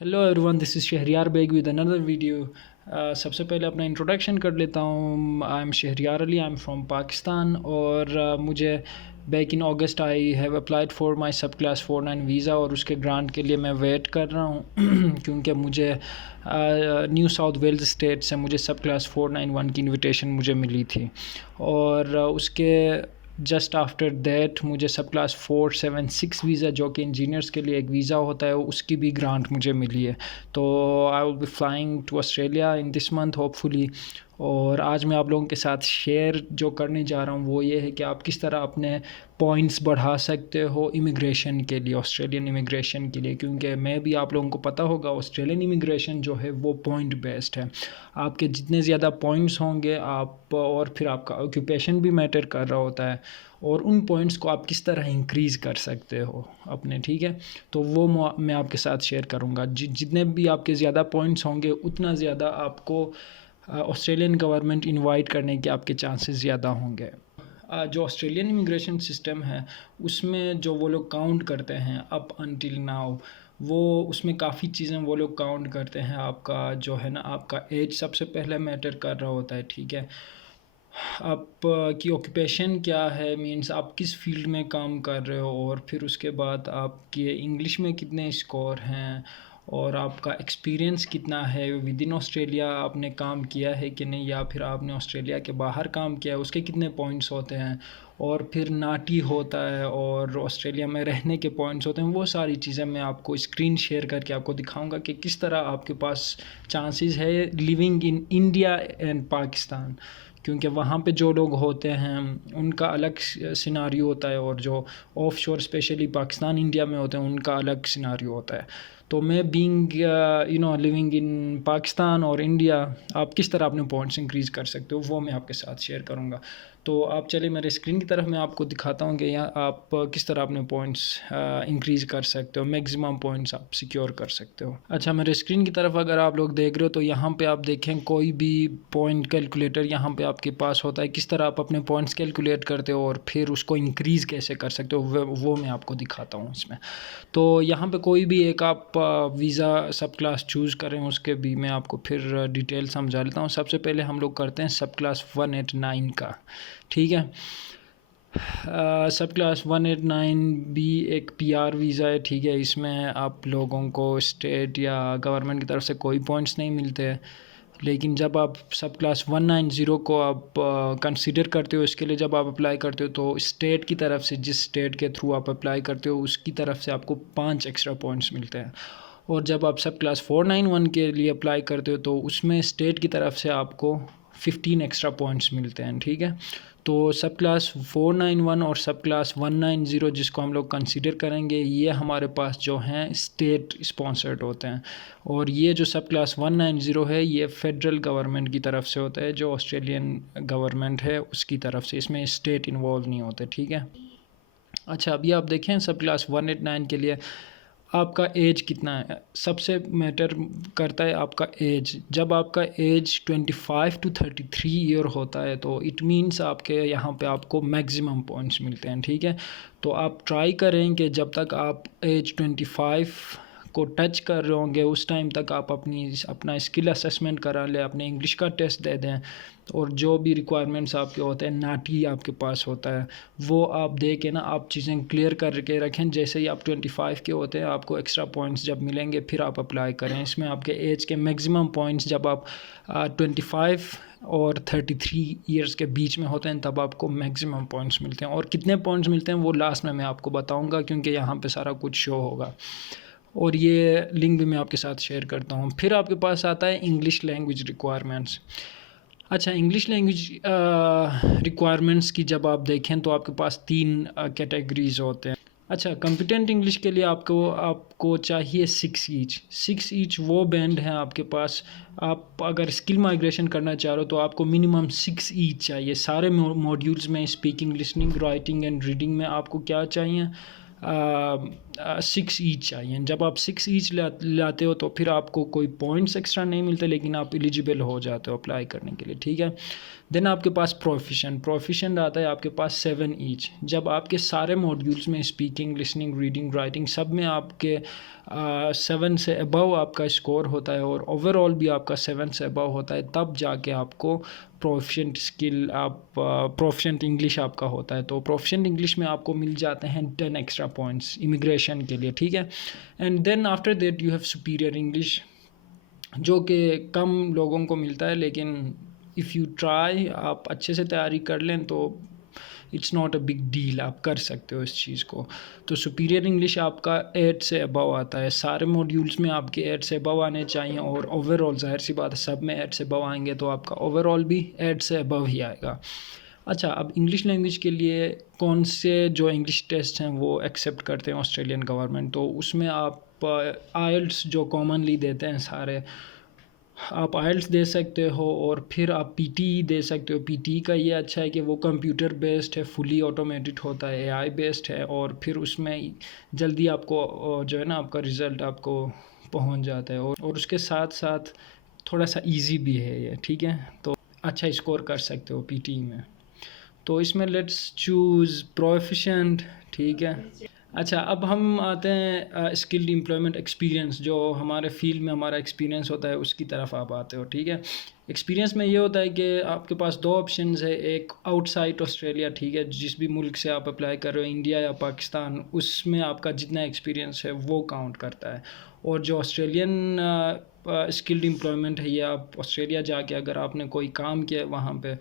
Hello everyone, this is Shahryar Baig with another video. सबसे पहले अपना इंट्रोडक्शन कर लेता हूँ। I am Shahryar Ali, I am from Pakistan और मुझे back in August I have applied for my subclass 49 visa और उसके ग्रांट के लिए मैं वेट कर रहा हूँ क्योंकि मुझे न्यू साउथ वेल्स स्टेट से मुझे सब क्लास 491 की इनविटेशन मुझे मिली थी और उसके जस्ट आफ्टर दैट मुझे सब क्लास 476 वीज़ा जो कि इंजीनियर्स के लिए एक वीज़ा होता है उसकी भी ग्रांट मुझे मिली है। तो I will be flying to Australia in this month hopefully. और आज मैं आप लोगों के साथ शेयर जो करने जा रहा हूँ वो ये है कि आप किस तरह अपने पॉइंट्स बढ़ा सकते हो इमिग्रेशन के लिए, ऑस्ट्रेलियन इमिग्रेशन के लिए, क्योंकि मैं भी आप लोगों को पता होगा ऑस्ट्रेलियन इमिग्रेशन जो है वो पॉइंट बेस्ड है। आपके जितने ज़्यादा पॉइंट्स होंगे आप और फिर आपका ऑक्यूपेशन भी मैटर कर रहा होता है और उन पॉइंट्स को आप किस तरह इंक्रीज़ कर सकते हो अपने, ठीक है। तो वो मैं आपके साथ शेयर करूँगा। जितने भी आपके ज़्यादा पॉइंट्स होंगे उतना ज़्यादा आपको ऑस्ट्रेलियन गवर्नमेंट इनवाइट करने के आपके चांसेस ज़्यादा होंगे। जो ऑस्ट्रेलियन इमिग्रेशन सिस्टम है उसमें जो वो लोग काउंट करते हैं अप अनटिल नाउ, वो उसमें काफ़ी चीज़ें वो लोग काउंट करते हैं। आपका जो है ना, आपका एज सबसे पहले मैटर कर रहा होता है, ठीक है। आप की ऑक्यूपेशन क्या है, मींस आप किस फील्ड में काम कर रहे हो, और फिर उसके बाद आपके इंग्लिश में कितने स्कोर हैं और आपका एक्सपीरियंस कितना है, विद इन ऑस्ट्रेलिया आपने काम किया है कि नहीं, या फिर आपने ऑस्ट्रेलिया के बाहर काम किया है उसके कितने पॉइंट्स होते हैं, और फिर नाटी होता है और ऑस्ट्रेलिया में रहने के पॉइंट्स होते हैं। वो सारी चीज़ें मैं आपको स्क्रीन शेयर करके आपको दिखाऊंगा कि किस तरह आपके पास चांसेस है living in India and Pakistan, क्योंकि वहाँ पे जो लोग होते हैं उनका अलग सिनारियो होता है और जो ऑफ शोर स्पेशली पाकिस्तान इंडिया में होते हैं उनका अलग सिनारियो होता है। तो मैं बीइंग लिविंग इन पाकिस्तान और इंडिया, आप किस तरह अपने पॉइंट्स इंक्रीज़ कर सकते हो वो मैं आपके साथ शेयर करूँगा। तो आप चलिए मेरे स्क्रीन की तरफ मैं आपको दिखाता हूँ कि यहाँ आप किस तरह अपने पॉइंट्स इंक्रीज़ कर सकते हो, मैक्सिमम पॉइंट्स आप सिक्योर कर सकते हो। अच्छा, मेरे स्क्रीन की तरफ अगर आप लोग देख रहे हो तो यहाँ पे आप देखें कोई भी पॉइंट कैलकुलेटर यहाँ पे आपके पास होता है। किस तरह आप अपने पॉइंट्स कैलकुलेट करते हो और फिर उसको इंक्रीज़ कैसे कर सकते हो वो मैं आपको दिखाता हूँ इसमें। तो यहाँ पे कोई भी एक आप वीज़ा सब क्लास चूज़ करें, उसके भी मैं आपको फिर डिटेल समझा लेता हूँ। सबसे पहले हम लोग करते हैं सब क्लास 189 का, ठीक है। सब क्लास 189 भी एक पीआर वीज़ा है, ठीक है। इसमें आप लोगों को स्टेट या गवर्नमेंट की तरफ से कोई पॉइंट्स नहीं मिलते, लेकिन जब आप सब क्लास 190 को आप कंसीडर करते हो, इसके लिए जब आप अप्लाई करते हो तो स्टेट की तरफ से, जिस स्टेट के थ्रू आप अप्लाई करते हो उसकी तरफ से आपको 5 एक्स्ट्रा पॉइंट्स मिलते हैं। और जब आप सब क्लास 491 के लिए अप्लाई करते हो तो उसमें स्टेट की तरफ से आपको 15 एक्स्ट्रा पॉइंट्स मिलते हैं, ठीक है। तो सब क्लास 491 और सब क्लास 190 जिसको हम लोग कंसीडर करेंगे, ये हमारे पास जो हैं स्टेट स्पॉन्सर्ड होते हैं। और ये जो सब क्लास 190 है ये फेडरल गवर्नमेंट की तरफ से होता है, जो ऑस्ट्रेलियन गवर्नमेंट है उसकी तरफ से, इसमें स्टेट इन्वॉल्व नहीं होते, ठीक है। अच्छा, अभी आप देखें सब क्लास 189 के लिए आपका एज कितना है, सबसे मैटर करता है आपका एज। जब आपका एज 25 टू 33 ईयर होता है तो इट मीन्स आपके यहाँ पे आपको मैक्सिमम पॉइंट्स मिलते हैं, ठीक है। तो आप ट्राई करें कि जब तक आप एज 25 को टच कर रहे होंगे उस टाइम तक आप अपना स्किल असेसमेंट करा लें, अपने इंग्लिश का टेस्ट दे दें, और जो भी रिक्वायरमेंट्स आपके होते हैं, नाटी आपके पास होता है, वो आप दे के ना आप चीज़ें क्लियर करके रखें। जैसे ही आप 25 के होते हैं आपको एक्स्ट्रा पॉइंट्स जब मिलेंगे फिर आप अप्लाई करें। इसमें आपके एज के मैक्सिमम पॉइंट्स जब आप 25 और 33 ईयर्स के बीच में होते हैं तब आपको मैक्सिमम पॉइंट्स मिलते हैं। और कितने पॉइंट्स मिलते हैं वो लास्ट में मैं आपको बताऊंगा, क्योंकि यहाँ पे सारा कुछ शो होगा और ये लिंक भी मैं आपके साथ शेयर करता हूँ। फिर आपके पास आता है इंग्लिश लैंग्वेज रिक्वायरमेंट्स। अच्छा, इंग्लिश लैंग्वेज रिक्वायरमेंट्स की जब आप देखें तो आपके पास 3 कैटेगरीज होते हैं। अच्छा, कॉम्पिटेंट इंग्लिश के लिए आपको चाहिए 6 ईच वो बैंड है आपके पास। आप अगर स्किल माइग्रेशन करना चाह रहे हो तो आपको मिनिमम 6 ईच चाहिए। सारे मॉड्यूल्स में speaking, listening, writing and reading में आपको क्या चाहिए, 6 ईच चाहिए। जब आप 6 ईच लाते हो तो फिर आपको कोई पॉइंट्स एक्स्ट्रा नहीं मिलते, लेकिन आप एलिजिबल हो जाते हो अप्लाई करने के लिए, ठीक है। देन आपके पास प्रोफिशिएंट आता है आपके पास 7 ईच। जब आपके सारे मॉड्यूल्स में स्पीकिंग, लिसनिंग, रीडिंग, राइटिंग सब में आपके 7 से अबव आपका स्कोर होता है और ओवरऑल भी आपका 7 से अबव होता है, तब जाके आपको प्रोफिशिएंट इंग्लिश आपका होता है। तो प्रोफिशिएंट इंग्लिश में आपको मिल जाते हैं 10 एक्स्ट्रा पॉइंट्स इमिग्रेशन के लिए, ठीक है। And then after that you have superior English, जो कि कम लोगों को मिलता है, लेकिन इफ़ यू ट्राई, आप अच्छे से तैयारी कर लें तो it's not a big deal, आप कर सकते हो इस चीज़ को। तो सुपीरियर इंग्लिश आपका 8 से अबव आता है, सारे मॉड्यूल्स में आपके 8 से अबव आने चाहिए और ओवरऑल ज़ाहिर सी बात है सब में 8 से अबव आएंगे तो आपका ओवरऑल भी 8 से अबव ही आएगा। अच्छा, अब इंग्लिश लैंग्वेज के लिए कौन से जो इंग्लिश टेस्ट हैं वो एक्सेप्ट करते हैं ऑस्ट्रेलियन गवर्नमेंट, तो उसमें आप आइल्स जो कॉमनली देते हैं सारे, आप आइल्स दे सकते हो और फिर आप पीटी दे सकते हो। पीटी का ये अच्छा है कि वो कंप्यूटर बेस्ड है, फुली ऑटोमेटेड होता है, एआई बेस्ड है और फिर उसमें जल्दी आपको जो है ना आपका रिज़ल्ट आपको पहुंच जाता है और उसके साथ साथ थोड़ा सा इजी भी है ये, ठीक है। तो अच्छा स्कोर कर सकते हो पीटी में। तो इसमें लेट्स चूज़ प्रोफिशिएंट, ठीक है। अच्छा, अब हम आते हैं स्किल्ड एम्प्लॉयमेंट एक्सपीरियंस, जो हमारे फील्ड में हमारा एक्सपीरियंस होता है उसकी तरफ आप आते हो, ठीक है। एक्सपीरियंस में ये होता है कि आपके पास दो ऑप्शंस है, एक आउटसाइड ऑस्ट्रेलिया, ठीक है, जिस भी मुल्क से आप अप्लाई कर रहे हो, इंडिया या पाकिस्तान, उसमें आपका जितना एक्सपीरियंस है वो काउंट करता है। और जो ऑस्ट्रेलियन स्किल्ड एम्प्लॉयमेंट है, ये आप ऑस्ट्रेलिया जाके अगर आपने कोई काम किया है वहाँ पे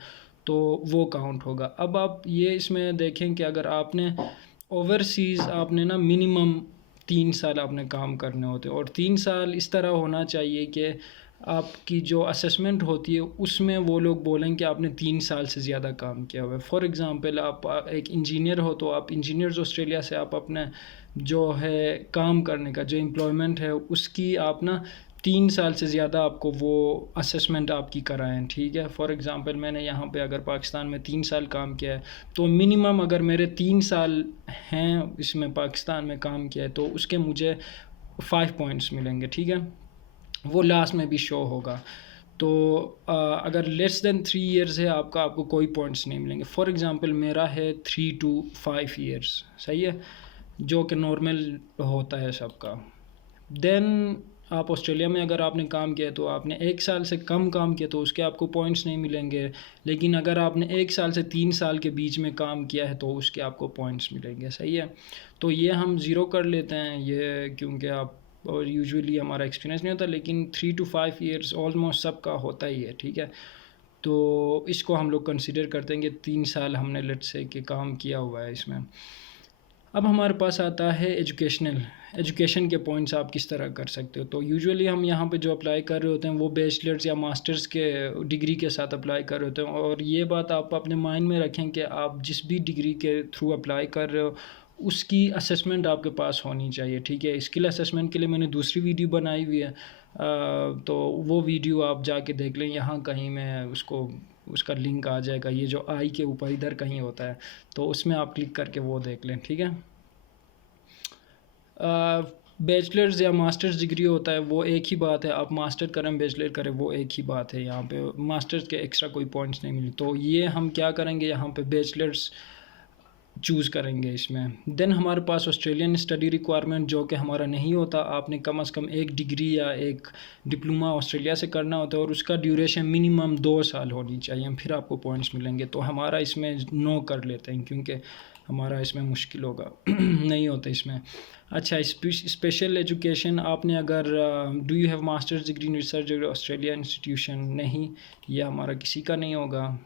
तो वो काउंट होगा। अब आप ये इसमें देखें कि अगर आपने ओवरसीज़ आपने ना मिनिमम 3 साल आपने काम करने होते हैं और 3 साल इस तरह होना चाहिए कि आपकी जो असेसमेंट होती है उसमें वो लोग बोलें कि आपने 3 साल से ज़्यादा काम किया हुआ है। फॉर एग्ज़ाम्पल आप एक इंजीनियर हो तो आप इंजीनियर्स ऑस्ट्रेलिया से आप अपने जो है काम करने का जो एम्प्लॉयमेंट है उसकी आप ना 3 साल से ज़्यादा आपको वो असेसमेंट आपकी कराएं, ठीक है। फॉर एग्ज़ाम्पल मैंने यहाँ पे अगर पाकिस्तान में 3 साल काम किया है तो मिनिमम अगर मेरे 3 साल हैं इसमें पाकिस्तान में काम किया है तो उसके मुझे 5 पॉइंट्स मिलेंगे, ठीक है। वो लास्ट में भी शो होगा। तो अगर लेस देन 3 इयर्स है आपको कोई पॉइंट्स नहीं मिलेंगे। फॉर एग्ज़ाम्पल मेरा है 3 to 5 ईयर्स, सही है, जो कि नॉर्मल होता है सबका। देन आप ऑस्ट्रेलिया में अगर आपने काम किया तो आपने 1 साल से कम काम किया तो उसके आपको पॉइंट्स नहीं मिलेंगे, लेकिन अगर आपने 1 साल से 3 साल के बीच में काम किया है तो उसके आपको पॉइंट्स मिलेंगे, सही है। तो ये हम ज़ीरो कर लेते हैं ये, क्योंकि आप और यूजुअली हमारा एक्सपीरियंस नहीं होता, लेकिन 3 to 5 ईयर्स ऑलमोस्ट सबका होता ही है, ठीक है। तो इसको हम लोग कंसिडर करते हैं कि 3 साल हमने लेट्स से कि काम किया हुआ है इसमें। अब हमारे पास आता है एजुकेशन के पॉइंट्स आप किस तरह कर सकते हो। तो यूजुअली हम यहाँ पे जो अप्लाई कर रहे होते हैं वो बैचलर्स या मास्टर्स के डिग्री के साथ अप्लाई कर रहे होते हैं, और ये बात आप अपने माइंड में रखें कि आप जिस भी डिग्री के थ्रू अप्लाई कर रहे हो उसकी असेसमेंट आपके पास होनी चाहिए, ठीक है। स्किल असेसमेंट के लिए मैंने दूसरी वीडियो बनाई हुई है, तो वो वीडियो आप जाके देख लें, यहाँ कहीं मैं उसका लिंक आ जाएगा, ये जो आई के ऊपर इधर कहीं होता है तो उसमें आप क्लिक करके वो देख लें, ठीक है। बैचलर्स या मास्टर्स डिग्री होता है वो एक ही बात है, आप मास्टर करें बैचलर करें वो एक ही बात है, यहाँ पे मास्टर्स के एक्स्ट्रा कोई पॉइंट्स नहीं मिले। तो ये हम क्या करेंगे, यहाँ पे बैचलर्स चूज़ करेंगे इसमें। देन हमारे पास ऑस्ट्रेलियन स्टडी रिक्वायरमेंट जो कि हमारा नहीं होता, आपने कम से कम एक डिग्री या एक डिप्लोमा ऑस्ट्रेलिया से करना होता है और उसका ड्यूरेशन मिनिमम 2 साल होनी चाहिए, फिर आपको पॉइंट्स मिलेंगे। तो हमारा इसमें नो कर लेते हैं क्योंकि हमारा इसमें मुश्किल होगा नहीं होता इसमें। अच्छा, स्पेशल एजुकेशन आपने अगर do you have masters degree in research Australia institution, नहीं, ये हमारा किसी का नहीं होगा।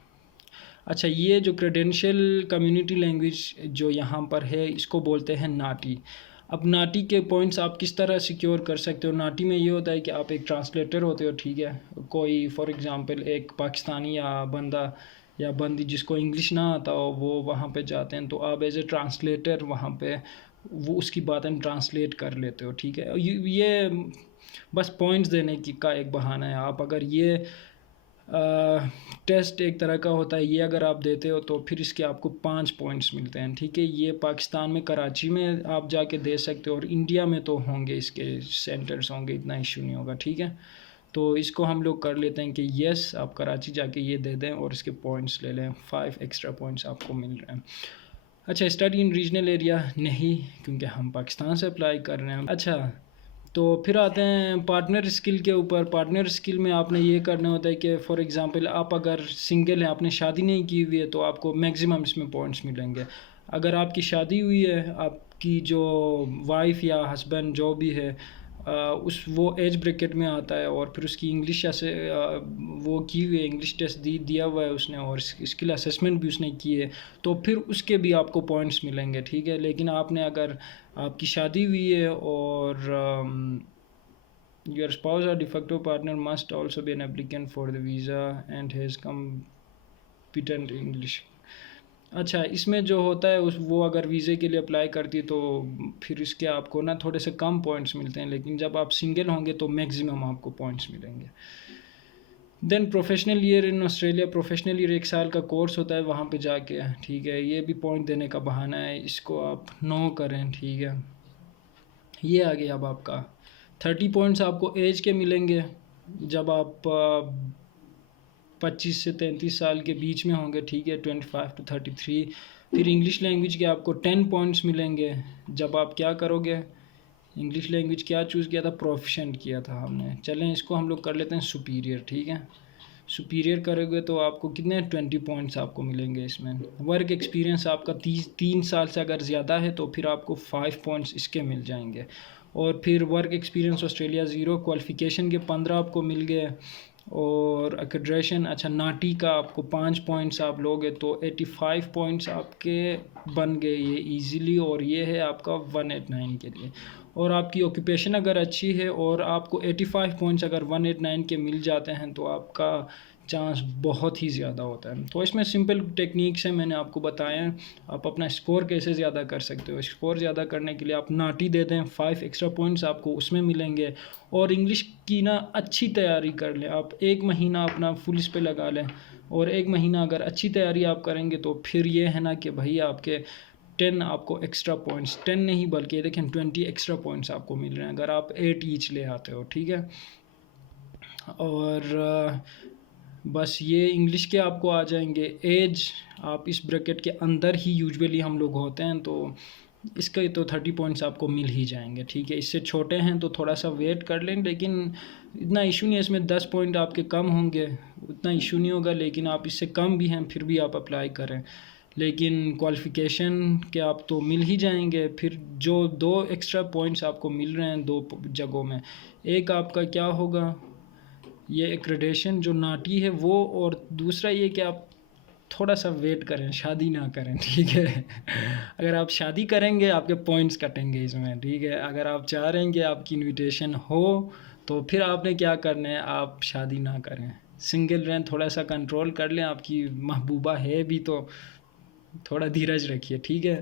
अच्छा, ये जो क्रेडेंशियल कम्युनिटी लैंग्वेज जो यहाँ पर है इसको बोलते हैं नाटी। अब नाटी के पॉइंट्स आप किस तरह सिक्योर कर सकते हो, नाटी में ये होता है कि आप एक ट्रांसलेटर होते हो, ठीक है। कोई फॉर एग्ज़ाम्पल एक पाकिस्तानी या बंदा या बंदी जिसको इंग्लिश ना आता हो वो वहाँ पे जाते हैं तो आप एज ए ट्रांसलेटर वहाँ पे वो उसकी बातें ट्रांसलेट कर लेते हो, ठीक है। ये बस पॉइंट्स देने की का एक बहाना है। आप अगर ये टेस्ट एक तरह का होता है, ये अगर आप देते हो तो फिर इसके आपको 5 पॉइंट्स मिलते हैं, ठीक है। ये पाकिस्तान में कराची में आप जाके दे सकते हो और इंडिया में तो होंगे इसके सेंटर्स होंगे, इतना इशू नहीं होगा, ठीक है। तो इसको हम लोग कर लेते हैं कि येस, आप कराची जाके ये दे दें और इसके पॉइंट्स ले लें, 5 एक्स्ट्रा पॉइंट्स आपको मिल रहे हैं। अच्छा, स्टडी इन रीजनल एरिया नहीं, क्योंकि हम पाकिस्तान से अप्लाई कर रहे हैं। अच्छा, तो फिर आते हैं पार्टनर स्किल के ऊपर। पार्टनर स्किल में आपने ये करना होता है कि फॉर एग्ज़ाम्पल आप अगर सिंगल हैं, आपने शादी नहीं की हुई है, तो आपको मैक्सिमम इसमें पॉइंट्स मिलेंगे। अगर आपकी शादी हुई है, आपकी जो वाइफ या हस्बैंड जो भी है, उस वो एज ब्रैकेट में आता है और फिर उसकी इंग्लिश ऐसे वो की हुई है, इंग्लिश टेस्ट दिया हुआ है उसने और स्किल असेसमेंट भी उसने की है, तो फिर उसके भी आपको पॉइंट्स मिलेंगे, ठीक है। लेकिन आपने अगर आपकी शादी हुई है और योर स्पाउस और defective partner must also be an applicant for the visa and has competent English. अच्छा, इसमें जो होता है वो अगर वीज़े के लिए अप्लाई करती है तो फिर इसके आपको ना थोड़े से कम पॉइंट्स मिलते हैं, लेकिन जब आप सिंगल होंगे तो मैक्सिमम आपको पॉइंट्स मिलेंगे। Then professional year in Australia. Professional year 1 साल का कोर्स होता है वहाँ पे जाके, ठीक है। ये भी पॉइंट देने का बहाना है, इसको आप नो करें, ठीक है। ये आ गया अब आपका 30 पॉइंट्स आपको एज के मिलेंगे जब आप 25 से 33 साल के बीच में होंगे, ठीक है, 25 to 33। फिर इंग्लिश लैंग्वेज के आपको 10 पॉइंट्स मिलेंगे जब आप क्या करोगे, इंग्लिश लैंग्वेज क्या चूज़ किया था, प्रोफिशेंट किया था हमने। चलें इसको हम लोग कर लेते हैं सुपीरियर, ठीक है। सुपीरियर करोगे तो आपको कितने 20 पॉइंट्स आपको मिलेंगे इसमें। वर्क एक्सपीरियंस आपका 3 साल से अगर ज़्यादा है तो फिर आपको 5 पॉइंट्स इसके मिल जाएंगे। और फिर वर्क एक्सपीरियंस ऑस्ट्रेलिया 0, क्वालिफ़िकेशन के 15 आपको मिल गए। और अक्रेडिटेशन, अच्छा नाटी का आपको 5 पॉइंट्स आप लोगे तो 85 पॉइंट्स आपके बन गए ये इजीली, और ये है आपका 189 के लिए। और आपकी ऑक्यूपेशन अगर अच्छी है और आपको 85 पॉइंट्स अगर 189 के मिल जाते हैं तो आपका चांस बहुत ही ज़्यादा होता है। तो इसमें सिंपल टेक्निक्स हैं, मैंने आपको बताया है। आप अपना स्कोर कैसे ज़्यादा कर सकते हो। स्कोर ज़्यादा करने के लिए आप नाटी दे दें, 5 एक्स्ट्रा पॉइंट्स आपको उसमें मिलेंगे। और इंग्लिश की ना अच्छी तैयारी कर लें आप, 1 महीना अपना फुल इस पे लगा लें, और 1 महीना अगर अच्छी तैयारी आप करेंगे तो फिर ये है ना कि भैया आपके 10 आपको एक्स्ट्रा पॉइंट्स, 10 नहीं बल्कि देखें 20 एक्स्ट्रा पॉइंट्स आपको मिल रहे हैं अगर आप 8 ईच ले आते हो, ठीक है। और बस ये इंग्लिश के आपको आ जाएंगे। एज आप इस ब्रैकेट के अंदर ही यूजुअली हम लोग होते हैं, तो इसके तो 30 पॉइंट्स आपको मिल ही जाएंगे, ठीक है। इससे छोटे हैं तो थोड़ा सा वेट कर लें, लेकिन इतना इशू नहीं है इसमें। 10 पॉइंट आपके कम होंगे, उतना इशू नहीं होगा, लेकिन आप इससे कम भी हैं फिर भी आप अप्लाई करें। लेकिन क्वालिफ़िकेशन के आप तो मिल ही जाएंगे। फिर जो 2 एक्स्ट्रा पॉइंट्स आपको मिल रहे हैं 2 जगहों में, एक आपका क्या होगा, ये एक्रेडिटेशन जो नाटी है वो, और दूसरा ये कि आप थोड़ा सा वेट करें, शादी ना करें, ठीक है। अगर आप शादी करेंगे आपके पॉइंट्स कटेंगे इसमें, ठीक है। अगर आप चाह रहे हैं कि आपकी इनविटेशन हो तो फिर आपने क्या करना है, आप शादी ना करें, सिंगल रहें, थोड़ा सा कंट्रोल कर लें। आपकी महबूबा है भी तो थोड़ा धीरज रखिए, ठीक है।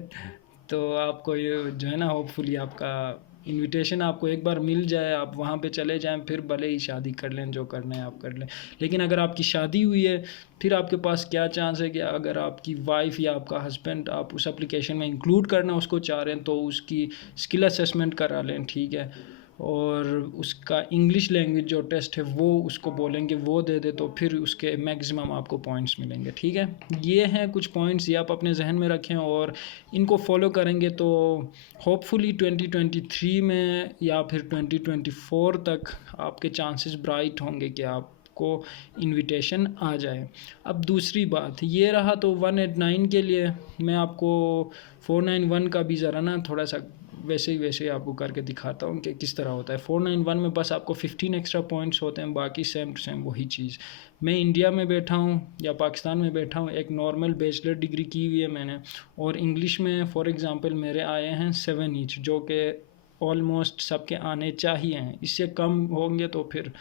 तो आपको ये जो है ना, होपफुली आपका इनविटेशन आपको एक बार मिल जाए, आप वहाँ पे चले जाएं, फिर भले ही शादी कर लें, जो करना है आप कर लें। लेकिन अगर आपकी शादी हुई है फिर आपके पास क्या चांस है कि अगर आपकी वाइफ या आपका हस्बैंड आप उस एप्लीकेशन में इंक्लूड करना उसको चाह रहे हैं तो उसकी स्किल असेसमेंट करा लें, ठीक है। और उसका इंग्लिश लैंग्वेज जो टेस्ट है वो उसको बोलेंगे वो दे दे, तो फिर उसके मैक्सिमम आपको पॉइंट्स मिलेंगे, ठीक है। ये हैं कुछ पॉइंट्स, ये आप अपने जहन में रखें और इनको फॉलो करेंगे तो होपफुली 2023 में या फिर 2024 तक आपके चांसेस ब्राइट होंगे कि आपको इनविटेशन आ जाए। अब दूसरी बात ये रहा तो 189 के लिए मैं आपको 491 का भी ज़रा ना थोड़ा सा वैसे ही आपको करके दिखाता हूँ कि किस तरह होता है। 491 में बस आपको 15 एक्स्ट्रा पॉइंट्स होते हैं, बाकी सेम टू सेम वही चीज़। मैं इंडिया में बैठा हूँ या पाकिस्तान में बैठा हूँ, एक नॉर्मल बैचलर डिग्री की हुई है मैंने, और इंग्लिश में फॉर एग्ज़ाम्पल मेरे आए हैं 7 ईच, जो कि ऑलमोस्ट सबके आने चाहिए हैं। इससे कम होंगे तो फिर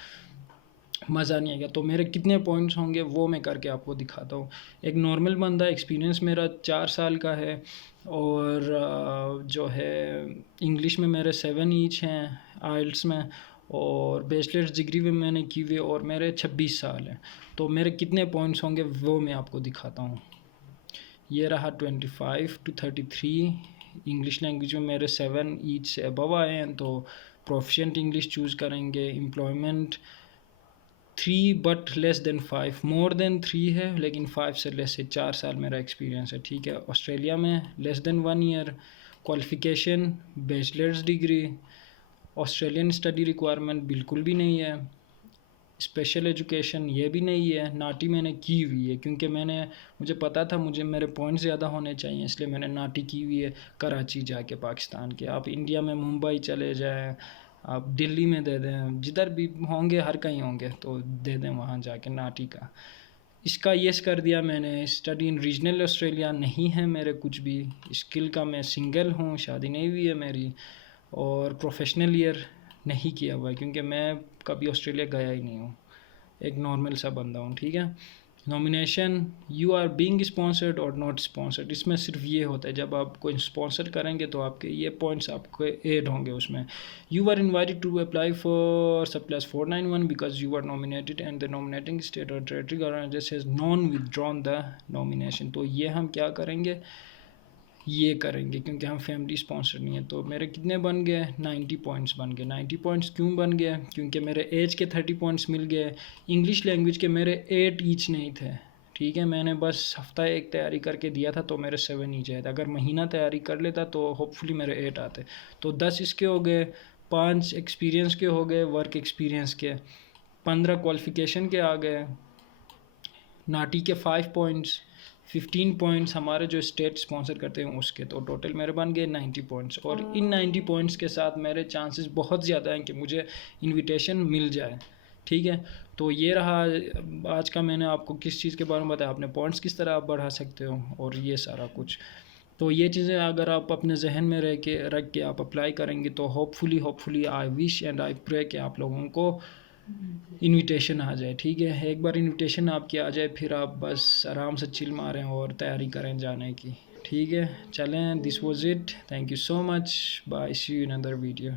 मज़ा नहीं आएगा। तो मेरे कितने पॉइंट्स होंगे वो मैं करके आपको दिखाता हूँ। एक नॉर्मल बंदा, एक्सपीरियंस मेरा 4 साल का है, और जो है इंग्लिश में मेरे 7 ईच हैं आइल्स में, और बैचलर्स डिग्री में मैंने की हुई, और मेरे 26 साल हैं। तो मेरे कितने पॉइंट्स होंगे वो मैं आपको दिखाता हूँ। ये रहा 25 to 33। इंग्लिश लैंग्वेज में मेरे 7 ईच से अबव आए हैं, तो प्रोफिशिएंट इंग्लिश चूज़ करेंगे। Employment 3 but less than 5, more than 3 है लेकिन 5 से लेस है, 4 साल मेरा एक्सपीरियंस है, ठीक है। ऑस्ट्रेलिया में less than 1 year, qualification bachelors degree, Australian study requirement बिल्कुल भी नहीं है, स्पेशल एजुकेशन ये भी नहीं है। नाटी मैंने की हुई है क्योंकि मुझे पता था मुझे मेरे पॉइंट्स ज़्यादा होने चाहिए, इसलिए मैंने नाटी की हुई है कराची जाके पाकिस्तान के। आप इंडिया में मुंबई चले जाएं, आप दिल्ली में दे दें, जिधर भी होंगे हर कहीं होंगे तो दे दें वहाँ जाके नाटी का। इसका येस कर दिया मैंने। स्टडी इन रीजनल ऑस्ट्रेलिया नहीं है मेरे कुछ भी। स्किल का मैं सिंगल हूँ, शादी नहीं हुई है मेरी, और प्रोफेशनल ईयर नहीं किया हुआ है क्योंकि मैं कभी ऑस्ट्रेलिया गया ही नहीं हूँ, एक नॉर्मल सा बंदा हूँ, ठीक है। Nomination, you are being sponsored और नॉट स्पॉन्सर्ड, इसमें सिर्फ ये होता है जब आप कोई स्पॉन्सर करेंगे तो आपके ये पॉइंट्स आपको ऐड होंगे उसमें। You are invited to apply for sub plus 491 because you are nominated and the nominating state or territory government has not withdrawn the nomination. तो ये हम क्या करेंगे, ये करेंगे क्योंकि हम फैमिली स्पॉन्सर नहीं है। तो मेरे कितने बन गए, 90 पॉइंट्स बन गए। 90 पॉइंट्स क्यों बन गए, क्योंकि मेरे एज के 30 पॉइंट्स मिल गए। इंग्लिश लैंग्वेज के मेरे 8 ईच नहीं थे, ठीक है। मैंने बस हफ्ता एक तैयारी करके दिया था तो मेरे 7 ईच आए थे। अगर महीना तैयारी कर लेता तो होपफुली मेरे 8 आते। तो 10 इसके हो गए, 5 एक्सपीरियंस के हो गए, वर्क एक्सपीरियंस के, 15 क्वालिफ़िकेशन के आ गए, नाटी के 5 पॉइंट्स, 15 पॉइंट्स हमारे जो स्टेट स्पॉन्सर करते हैं उसके। तो टोटल मेरे बन गए 90 पॉइंट्स। और इन 90 पॉइंट्स के साथ मेरे चांसेस बहुत ज़्यादा हैं कि मुझे इनविटेशन मिल जाए, ठीक है। तो ये रहा आज का, मैंने आपको किस चीज़ के बारे में बताया, आपने पॉइंट्स किस तरह आप बढ़ा सकते हो और ये सारा कुछ। तो ये चीज़ें अगर आप अपने जहन में रख के आप अप्लाई करेंगे तो hopefully I wish and I pray कि आप लोगों को इनविटेशन आ जाए, ठीक है। एक बार इनविटेशन आपकी आ जाए फिर आप बस आराम से चिल मारें और तैयारी करें जाने की, ठीक है। चलें, this was it, thank you so much, bye, see you in other video.